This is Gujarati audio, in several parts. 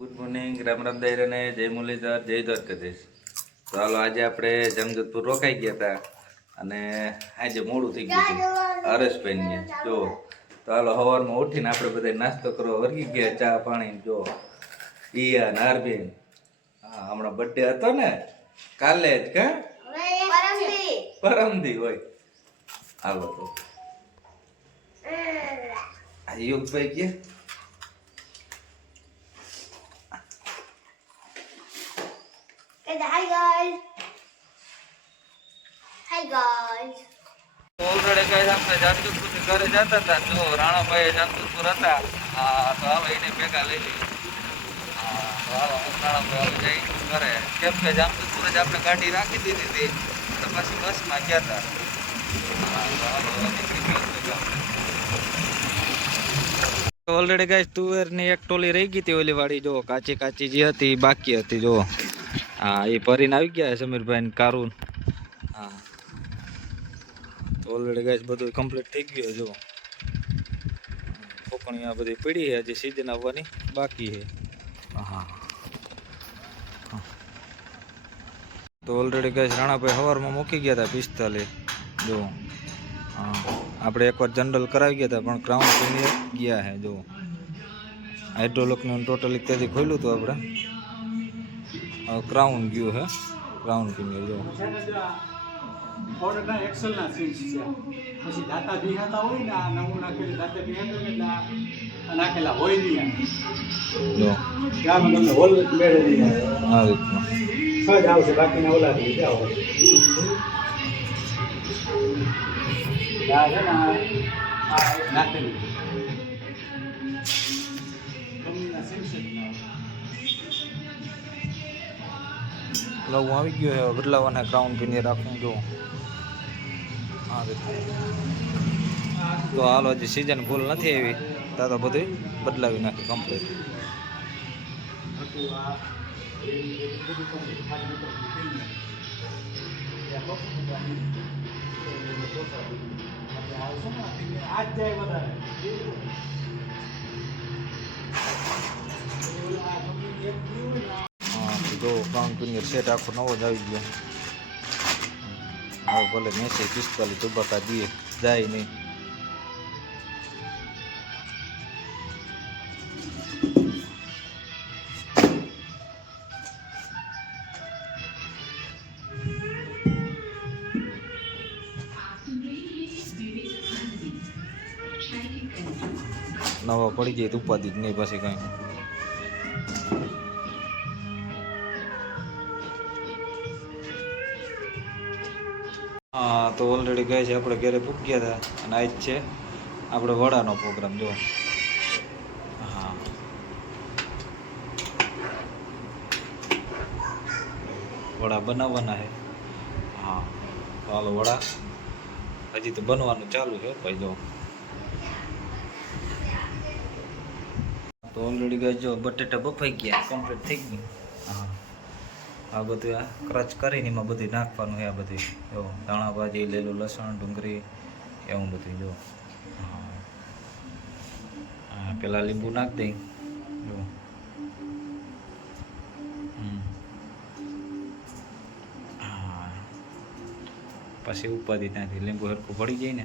ગુડ મોર્નિંગ, રામ રામ દાયરાને જય મુરલીધર, જય દ્વારકાધીશ. તો હાલો, આજે આપણે જમજોધપુર રોકાઈ ગયા હતા અને આજે મોડું થઈ ગયું હતું હરેશભાઈને જો. તો હાલો, સવારમાં ઉઠીને આપણે બધા નાસ્તો કરવા વર્ગી ગયા, ચા પાણી જો. ઈયા નારબેન, હા, હમણાં બર્થડે હતો ને કાલે જ, કા પરમદી હોય. હાલો તો યુગભાઈ કે Hi guys. Hi guys. Already કઈ આપણે જામજોધપુર ઘરે જતા હતા. જો રાણાભાઈ જામજોધપુર હતા. હા, તો હાલો એને ભેગા લઈ લઈએ. હા, તો હાલો રાણાભાઈ જઈ ઘરે. કેમ કે જામજોધપુર જ આપણે ગાડી રાખી દીધી હતી તો પછી બસમાં ગયા હતા. હા, તો હાલો નીકળી ગયો. ઓલરેડી ગાઈસ તુવેરની એક ટોલી રહી ગઈ હતી, ઓલી વાળી જો કાચી કાચી જે હતી બાકી હતી જો. હા, એ ભરીને આવી ગયા સમીરભાઈ કારુન. હા, તો ઓલરેડી ગાઈસ બધું કમ્પ્લીટ થઈ ગયું જો. ફોકણી આ બધી પડી છે, હજી સીઝન આવવાની બાકી છે. હા, તો ઓલરેડી ગાઈસ રાણાભાઈ સવારમાં મૂકી ગયા હતા 45 જો. હા, આપણે એકવાર જનરલ કરાવી ગયા હતા પણ ક્રાઉન પ્રીમિયર ગયા છે જો. હાઇડ્રોલોકનું ટોટલી ત્યાંથી ખોલ્યું હતું આપણે. ક્રાઉન ગયું હે, ક્રાઉન પ્રીમિયર જો. ઓર્ડરના એક્સેલના સીમ્સ છે. પછી દાતા ભીહાતા હોય ને આ નવું નાખેલું દાતા ભીહાતા એટલે આ નાખેલા હોય નહીં જો ત્યાં તમને હોલ મેળવી આ રીતનું સજ આવશે બાકીના ઓલા જાઓ ત્યાં છે ને આ નાખેલું કંપનીના સીમ્સ જ ના લવું આવી ગયો છે, બદલાવાના ક્રાઉન પ્રીમિયર રાખવું જો. હા, તો હાલો, હજી સિઝન ફૂલ નથી આવી ત્યાં તો બધું બદલાવી નાખે કમ્પ્લીટ. આજ જાય વધારે હા, જો ક્રાઉન પ્રીમિયર સેટ આખો નવો જ આવી ગયો. હવે ભલે 45 તબક્કા દઈએ જાય નહીં. નવા પડી જાય તો ઉપાધિ જ નહીં પછી કઈ. હા, તો ઓલરેડી ગઈ છે આપણે ઘરે પૂગ્યા હતા અને આજ છે આપણે વડાનો પ્રોગ્રામ જો. હા, વડા બનાવવાના છે. હા, તો હાલો વડા હજી તો બનવાનું ચાલુ છે ભાઈ જો. તો ઓલરેડી ગઈ જો બટેટા બફાઈ ગયા, કમ્પ્લીટ થઈ ગયું. હા, આ બધું આ ક્રચ કરીને એમાં બધું નાખવાનું છે. આ બધું જો ધાણા ભાજી, લીલું લસણ, ડુંગળી એવું બધું જો. હા, પેલા લીંબુ નાખી દઈ જો. હા, પછી ઉપાધિ ત્યાંથી લીંબુ હરખું ભળી જાય ને.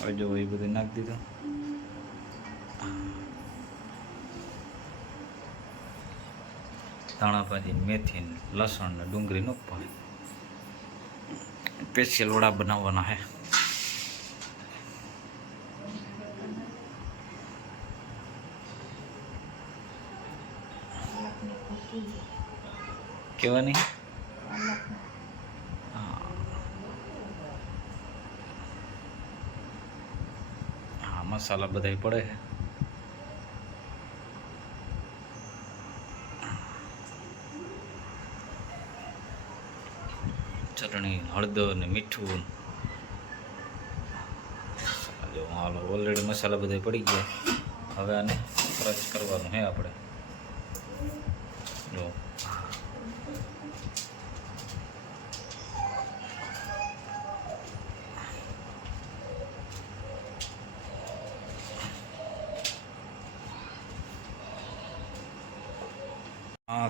હવે જો એ બધું નાખી દીધું. ધાણા ભાજી, મેથી, લસણ ને ડુંગળી નાખવાની. સ્પેશિયલ વડા બનાવવાના છે. કેવાની હા, મસાલા બધા પડે છે. ચટણી, હળદર ને મીઠું જો. હાલો, ઓલરેડી મસાલા બધા પડી ગયા. હવે આને ક્રશ કરવાનું છે આપણે જો.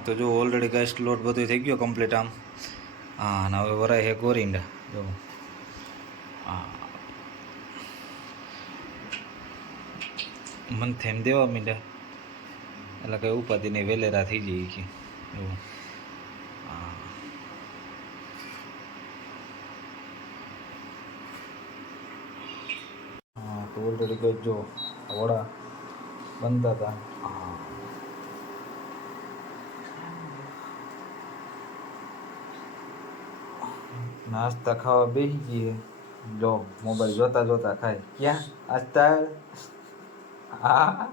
તો જો ઓલરેડી ગેસ લોટ બધું થઈ ગયો કમ્પ્લીટ આમ. હા અને હવે વરાય હે ગોરીંડા જો. હા મન થેમ દેવા મીંડા એટલે કંઈ ઉપાધિ નહીં, વેલેરા થઈ જાય કે એવું. હા તો ઓલરેડી કંઈક જો વડા બનતા હતા. હા નાસ્તા ખાવા બેસી જઈએ. જો મોબાઈલ જોતા જોતા ખાય. ક્યાં આસ્તા હા